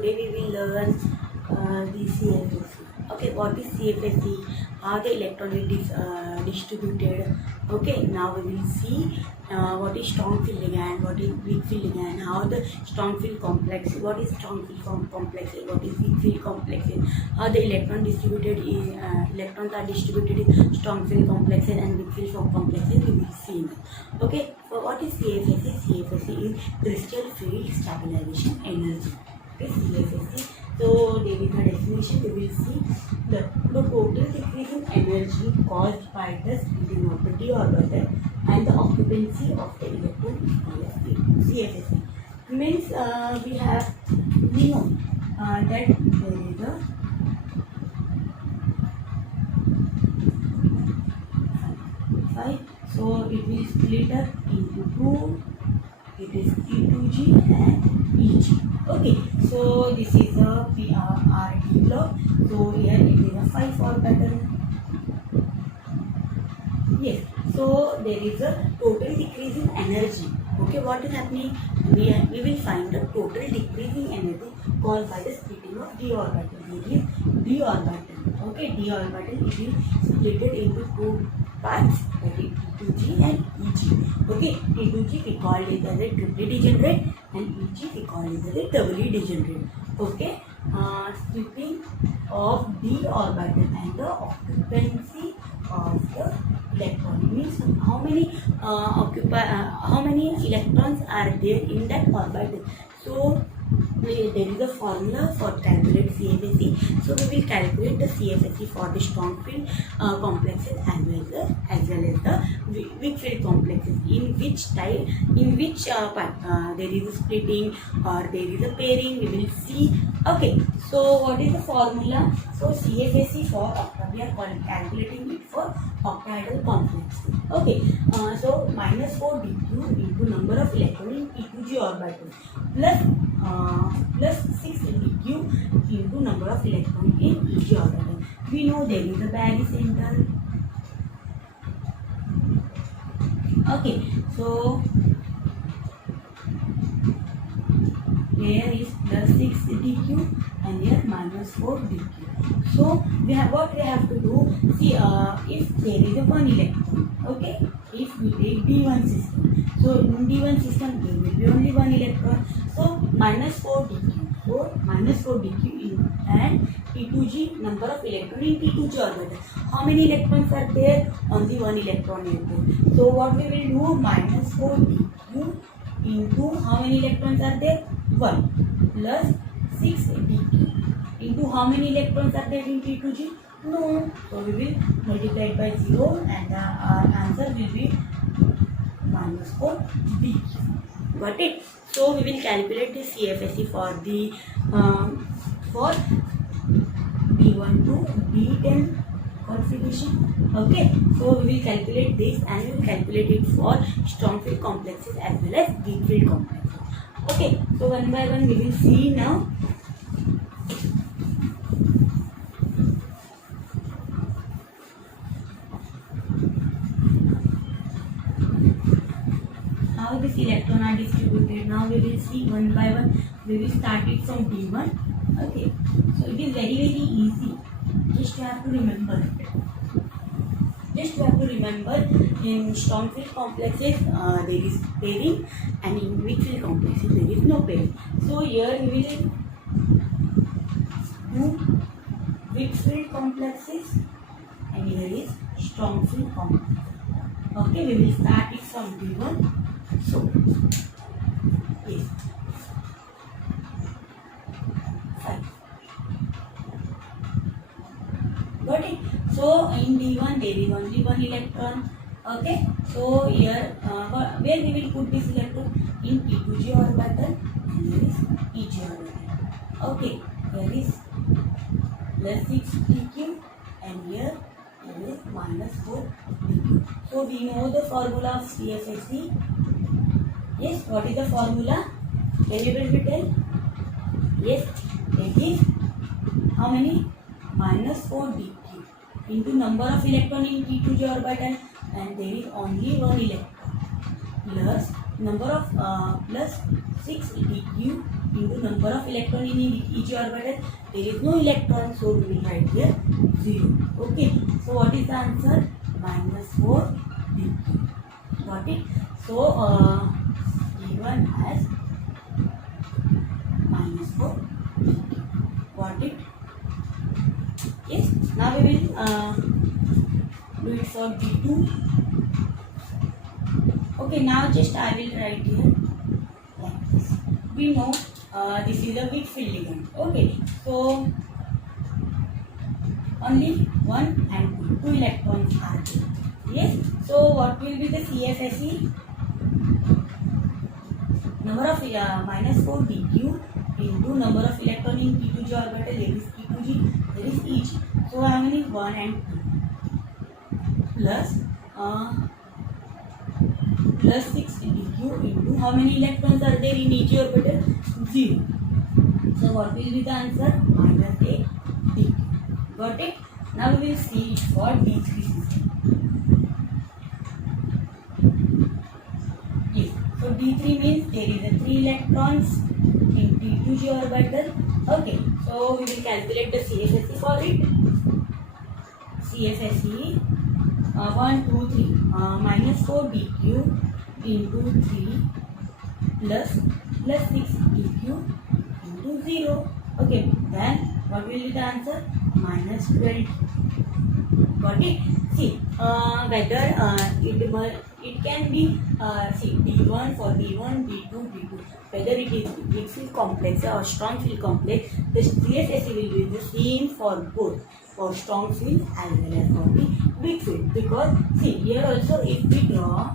today we will learn the CFSE. Okay, what is CFSE? How the electron is distributed. Okay, now we will see what is strong field ligand, what is weak field ligand, how the strong field complex, what is strong field complex, what is weak field complex, how the electrons are distributed in strong field complexes and weak field complexes. We will see now. Okay, so what is CFSE? CFSE is crystal field stabilization energy. Okay, CFSE. So there is a definition. We will see the total decrease in energy caused by the splitting of the d orbital and the occupancy of the electron is called as CFSE. Means we know that there is a phi. So it will split up into two. It is E2G and EG. Okay, so this is a PRRT block. So here it is a 5 orbital. Yes, so there is a total decrease in energy. Okay, what is happening? We will find the total decreasing energy caused by the splitting of d orbital. It is d orbital. Okay, d orbital it is split into two parts, that is T2G and EG. Okay, T2G we call it as a triply degenerate and EG we call it as a doubly degenerate. Okay, splitting of d orbital and the occupancy of the electron means how many electrons are there in that orbital. So there is a formula for calculate CFSE. So we will calculate the CFSE for the strong field complexes as well as the weak field complexes. In which part there is a splitting or there is a pairing, we will see. Okay, so what is the formula? So CFSE for we are calculating it for octahedral complexes. Okay, so -4 dq into number of electrons in T2G orbital plus 6 dq into number of electrons in EG orbital. We know there is a barycenter. Okay, so here is plus 6 dq and here -4 dq. So what we have to do, see if there is a one electron, okay, if we take D1 system, so in D1 system there will be only one electron, so -4 dq, so -4 dq in and T2G number of electrons in T2G orbital. How many electrons are there? Only one electron is there. So what we will do, -4 dq into how many electrons are there? 1 plus 6 dq into how many electrons are there in T2G? No. So we will multiply it by 0 and our answer will be -4 dq. Got it? So we will calculate the CFSE for the for D1 to D10 configuration. Okay, so we will calculate this and we will calculate it for strong field complexes as well as weak field complexes. Okay, so one by one we will see now. How this electron are distributed. Now we will see one by one. We will start it from D1. Okay, so it is very easy. Just you have to remember it. In strong field complexes there is pairing and in weak field complexes there is no pairing. So here we will do weak field complexes and here is strong field complexes. Okay, we will start it from D1. So yes, 5. Got it? So in D1 there is only one electron. Okay, so here where we will put this electron? In T2G orbital and here is EG orbital. Okay, here is plus 6 dq and here is -4 dq. So we know the formula of CFSE. Yes, what is the formula? Can you able to tell? Yes, that is how many? -4 dq into number of electron in T2G orbital and there is only one electron plus number of plus 6 dq into number of electron in each orbital. There is no electron, so we will write here 0. Okay, so what is the answer? Minus 4 dq. Got it? So given as minus 4 dq. Got it? Yes. Now we will do it for d2. Okay, now just I will write here like this. We know this is a weak field ligand. Okay, so only 1 and 2 electrons are there. Yes, so what will be the CFSE? Number of minus 4 dq into number of electron in p2g orbital. There is p2g, there is eg. So how many? 1 and 2 plus 6 dq into how many electrons are there in each orbital? 0. So what will be the answer? Minus 8 dq. Got it? Now we will see it for d3 system. Yes. So d3 means there is a 3 electrons in p2g orbital. Okay. So we will calculate the CFSE for it. CFSE 1, 2, 3 minus 4 dq into 3 plus 6 dq into 0. Okay, then what will be the answer? Minus 12. Got it? See, whether it can be see d1 for d1, d2, d2. Whether it is weak field complex or strong field complex, the CFSE will be the same for both, for strong field as well as for the weak field. Because see here also, if we draw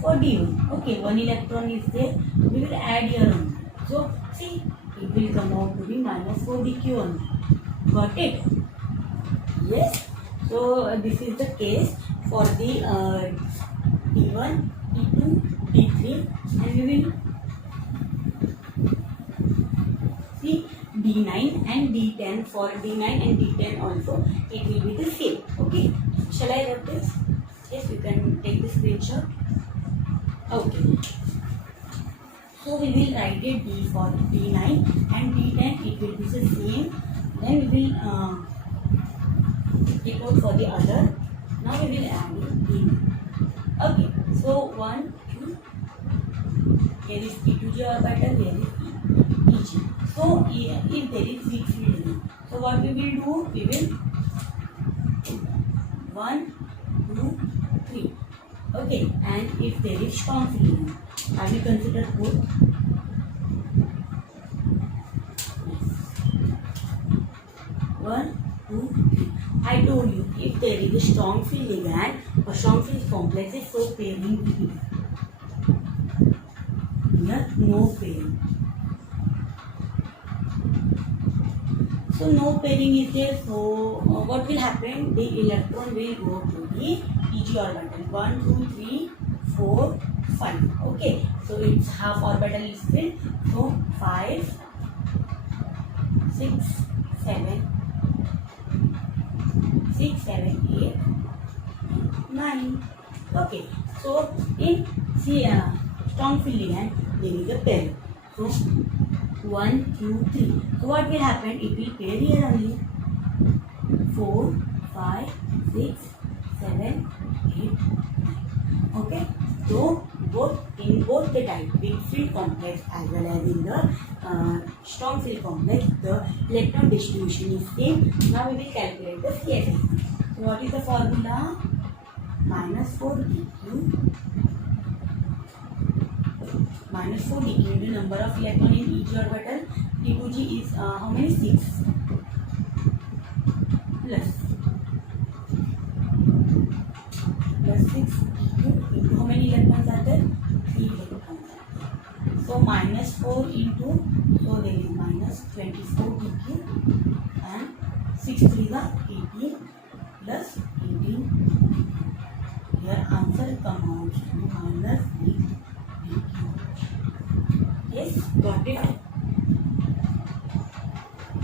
for d1, okay, 1 electron is there, we will add here only. So see, it will come out to be minus 4 dq only. Got it? Yes. So this is the case for the d1, d2, d3, and we will see d9 and d10. For d9 and d10 also it will be the same. Okay, shall I write this? Yes, you can take the screenshot. Okay, so we will write it d for d9 and d10, it will be the same. Then we will take out for the other. Now we will add in d9. Okay, so 1, 2, here is p2g orbital, here is eg. So if there is weak field, so what we will do? We will 1, 2, 3. Okay, and if there is strong field, I will consider both. Yes. 1, 2, 3. I told you, if there is a strong field ligand or strong field complex, so pairing will be there. Here, no pairing. So no pairing is there. So what will happen? The electron will go to the Eg orbital. 1, 2, 3, 4, 5. Okay. So its half orbital is filled. So 5, 6, 7, 8, 9. Okay. So in strong field ligand, there is a pair. So 1, 2, 3. So what will happen? It will pair here only. 4, 5, 6, 7, 8, 9. Okay. So in both the type, weak field complex as well as in the strong field complex, the electron distribution is same. Now we will calculate the CFSE. So what is the formula? Minus 4 dq. Minus 4 dq into number of electron in each orbital. P2g is how many? 6. Plus 6 dq into how many electrons are there? 3 electrons are there. So minus 4 into, so there is minus 24 dq and 6 3 are 18 plus 18 dq. Here answer comes out to minus 8 dq. Yes, got it?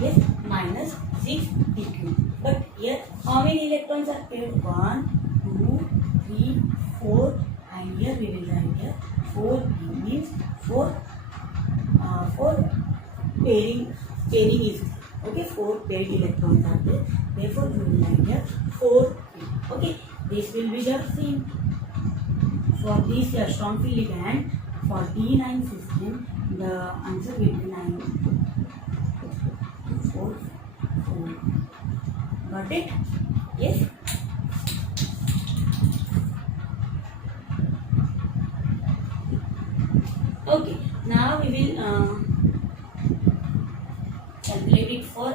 Yes, minus 6 dq. But here, how many electrons are paired? 1, 2, 3, 4, pairing is there. Okay, 4 paired electrons are there. Therefore, we will write here 4. Okay, this will be the same for this strong field ligand. For D9 system, the answer will be 9, 4, 4. Got it? Yes. Okay. Now we will calculate it for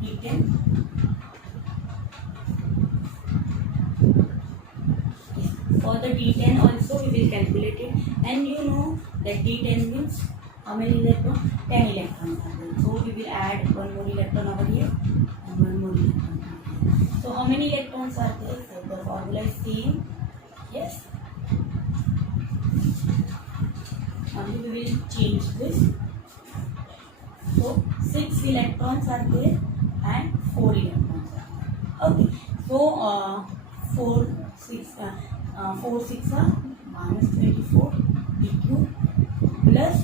D10. For the D10 also we will calculate it, and you know that D10 means how many electrons? 10 electrons are there. So we will add one more electron over here and one more electron over here. So how many electrons are there? So the formula is same. Yes. Only we will change this. So 6 electrons are there and 4 electrons are there. Okay. So 4 6 are minus 24 dq plus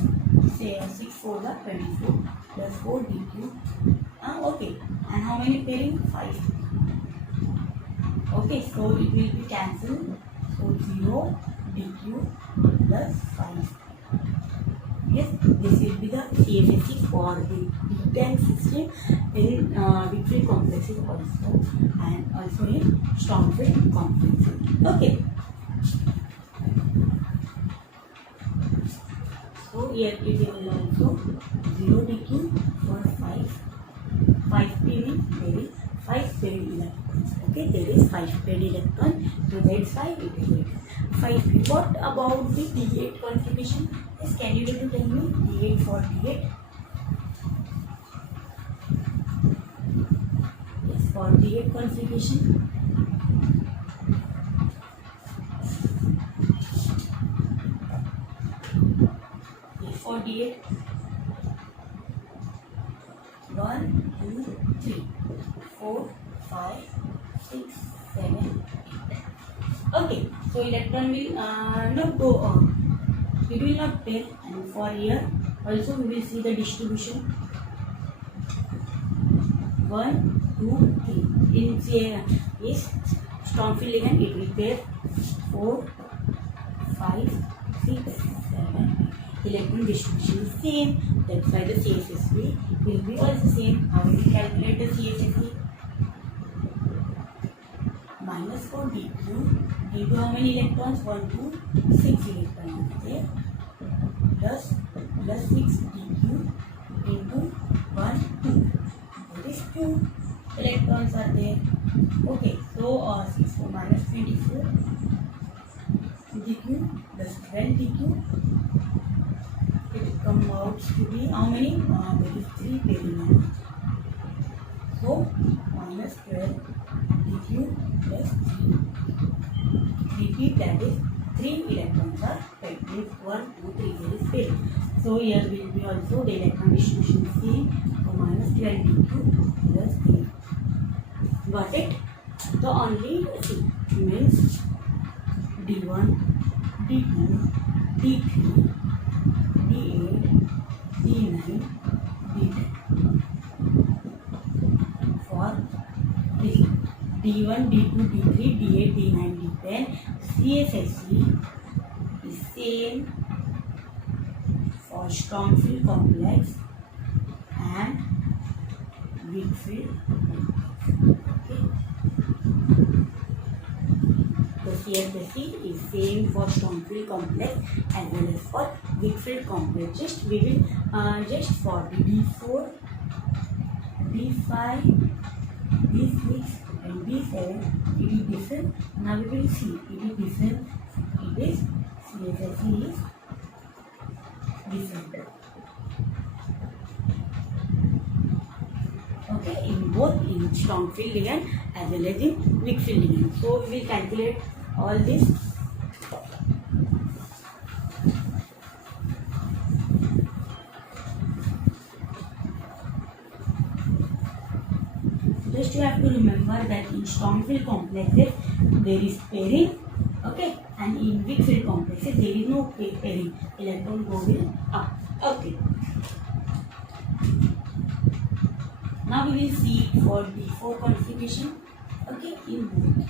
say 6 4 are 24 plus 4 dq. Okay. And how many pairing? 5. Okay. So it will be cancelled. So 0 dq plus 5. Yes, this will be the CFSE for the D10 system in Wickfield complexes also, and also in Strong-field complexes. Okay. So here it will also 0 dq for 5 pairing, there is 5 paired electrons. Okay, there is 5 paired electrons, so that's why it is written 5. What about the D8 configuration? Yes, can you tell me D8 for D8? Yes, for D8 configuration. Yes, for D8. 1, 2, 3, 4, 5, 6, 7, 8. Okay, so electron will not go on. It will not pair, and for here also we will see the distribution. 1, 2, 3. In yes, strong field ligand it will pair 4, 5, 6, 7. Electron distribution is same. That's why the CSSB will be also same. How will we calculate the CSSB? Minus 4 dq. Dq how many electrons? 1, 2, 6 electrons there. Plus 6 dq into 1, 2. That is 2 electrons are there. Okay, so 6 4 minus 24 dq plus 12 dq. It comes out to be how many? That is 3 pairing. So minus 12 dq plus 3. Repeat, that is 3 electrons are paired. Means 1, 2, 3 there is paired. So here will be also the electron distribution same. So minus 12 dq plus 3. Got it? So only C means D1, D2, D3, D8, D9, D10. For this D1, D2, D3, D8, D9, D10, CSSE is same for strong field complex and weak field. Okay. The CSSE is same for strong field complex as well as for weak field complex. Just we will just for the D4, D5, D6 and D7 it is different. Now we will see it is different. It is CSSE is different. Okay, in both in strong field ligand as well as in weak field ligand. So we will calculate all this. Just you have to remember that in strong field complexes there is pairing, okay, and in weak field complexes there is no pairing. Electron go will up. Okay. Now we will see for D4 configuration. Okay, in both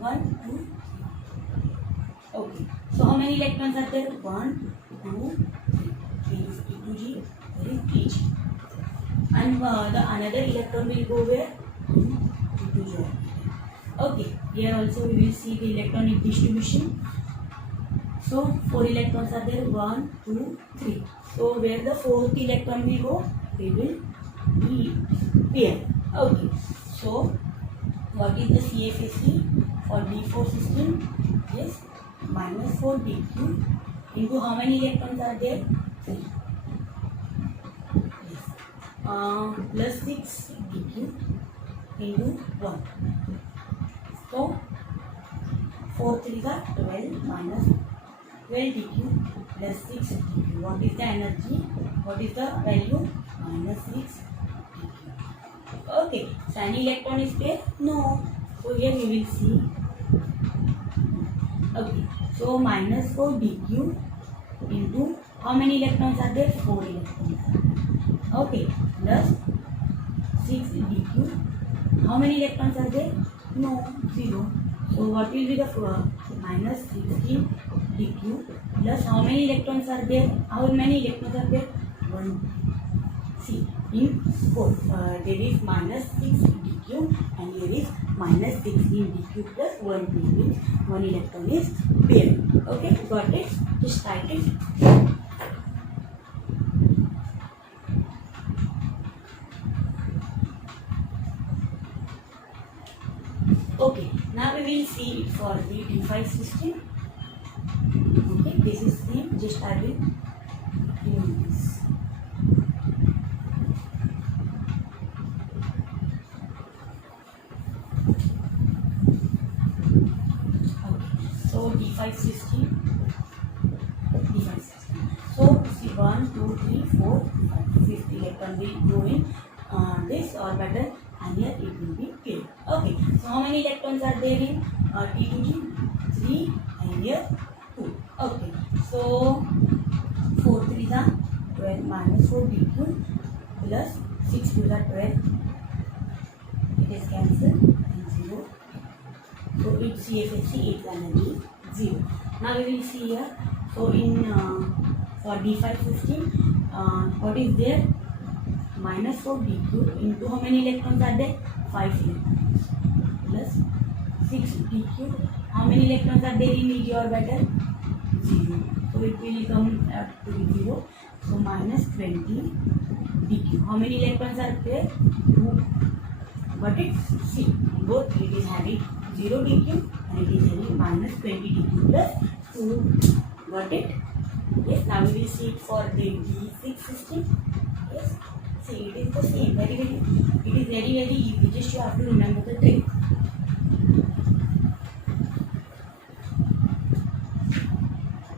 1, 2. Okay, so how many electrons are there? 1, 2, 3. Here is E2G, there is EG. And the another electron will go where? E2G. Okay, here also we will see the electronic distribution. So 4 electrons are there, 1, 2, 3. So where the fourth electron will go? It will be here. Okay, so what is the CFSE for D4 system? Yes, minus 4 dq into how many electrons are there? 3. Yes. Plus 6 dq into 1. So 4 3 are 12 minus 12 dq plus 6 dq. What is the energy? What is the value? Minus 6 dq. Okay, so any electron is there? No. So here we will see. Okay, so minus 4 dq into how many electrons are there? 4 electrons. Okay, plus 6 dq. How many electrons are there? No, 0. So what will be the minus 16 dq plus how many electrons are there? How many electrons are there? 1. See, in both there is minus 6 dq and here is minus 16 dq plus 1 dq means 1 electron is paired. Okay, got it? Just write it. Okay, now we will see it for the D5 system. Okay, this is same, just I will remove this. Okay, so D5 system. So see 1, 2, 3, 4, 5, 5th electron will go in this orbital and here it will be paired. Okay, so how many electrons are there in T2G? 3 and here 2. Okay, so 4 3s are 12 minus 4 dq plus 6 2s are 12. It is cancelled and 0. So its CFSE is gonna be 0. Now we will see here. So in for D5 system, what is there? Minus 4 dq into how many electrons are there? 5 electrons plus 6 dq. How many electrons are there in each orbital? 0. So it will come to be 0. So minus 20 dq. How many electrons are there? 2. But it's see, both it is having 0 dq and it is having minus 20 dq plus 2. Got it? Yes, now we will see it for the D6 system. Yes, see it is the same. It is very easy. Just you have to remember the trick.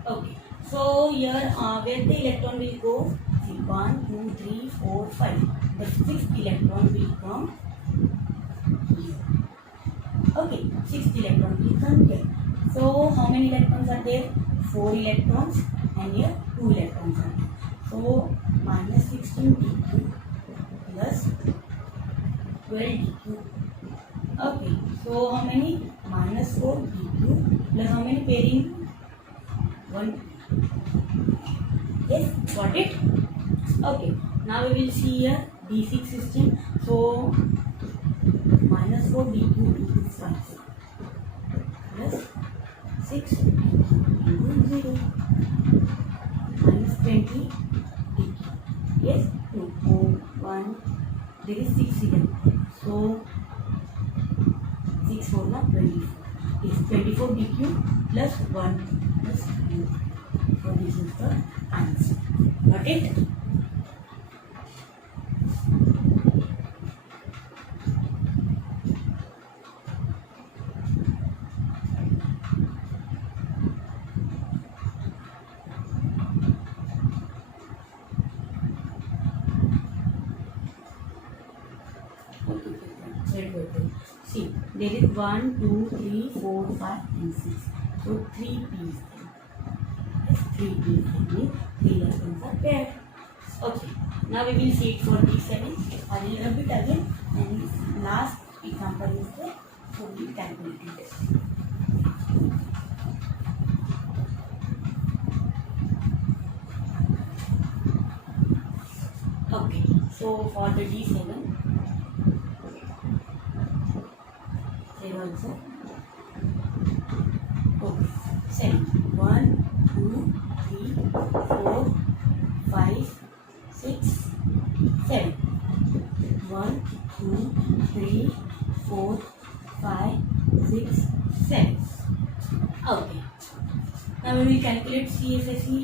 Okay, so here where the electron will go? See 1, 2, 3, 4, 5. The 6th electron will come here. Okay, 6th electron will come here. So how many electrons are there? 4 electrons and here 2 electrons are there. So minus 16 dq plus 12 dq. Okay, so how many? Minus 4 dq plus how many pairing? 1. Yes, got it? Okay, now we will see here D6 system. So minus 4 dq into 5 plus 6 into 0 minus 20 dq. Yes, no, 1, there is 6 here. So 6 4 na 24. It's 24 dq plus 1 plus 2. So this is the answer. Got it? See, there is 1, 2, 3, 4, 5 and 6. So 3 p's. Yes, 3 p's. That means 3 electrons are paired. Okay, now we will see it for D7. I will rub it again, and last example is the fully calculated. Okay, so for the D7, same also. Okay, 7. 1, 2, 3, 4, 5, 6, 7. 1, 2, 3, 4, 5, 6, 7. Okay. Now we will calculate CFSE.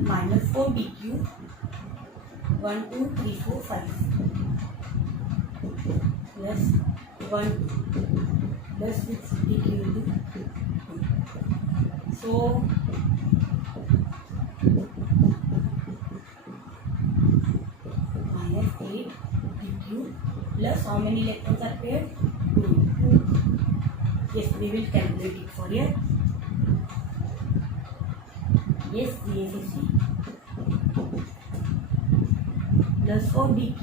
Minus 4 DQ. 1, 2, 3, 4, 5. Plus 1, 2. Plus 6 DQ into 2. So minus 8 DQ plus how many electrons are paired? 2. Yes, we will calculate it for you. Yes, CFSE plus 4 DQ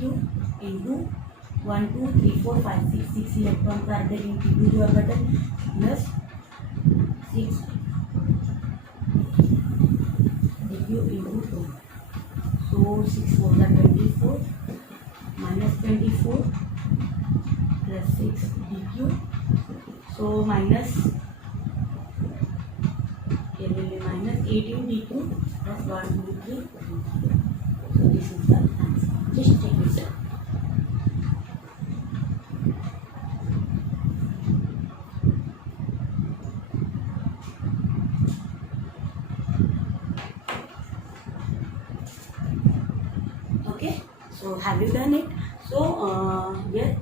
into 1, 2, 3, 4, 5, 6. 6 electrons are there in P2 orbital plus 6 DQ into 2. So 6 4s are 24 minus 24 plus 6 DQ. So minus, here will be minus 18 DQ plus 1, 2, 3, 4. So this is the answer. Just check this out. Okay, so have you done it? So yes,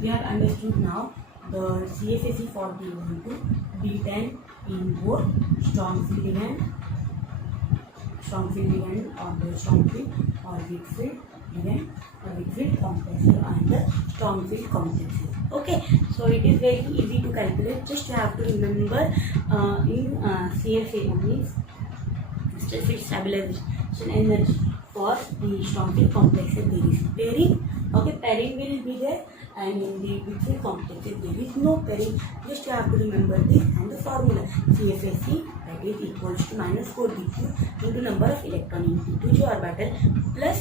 we have understood now the CFSE for D1 to D10 in both strong field ligand or the strong field or weak field ligand or weak field complexes and the strong field complexes. Okay, so it is very easy to calculate. Just you have to remember in CFA means crystal field stabilization energy for the strong field complexes there is pairing. Okay, pairing will be there, and in the weak field complexes there is no pairing. Just you have to remember this and the formula. CFSE, that is equals to minus 4 DQ into number of electron in P2G orbital plus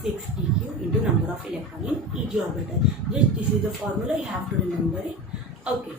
6 DQ into number of electron in EG orbital. Just this is the formula, you have to remember it. Okay.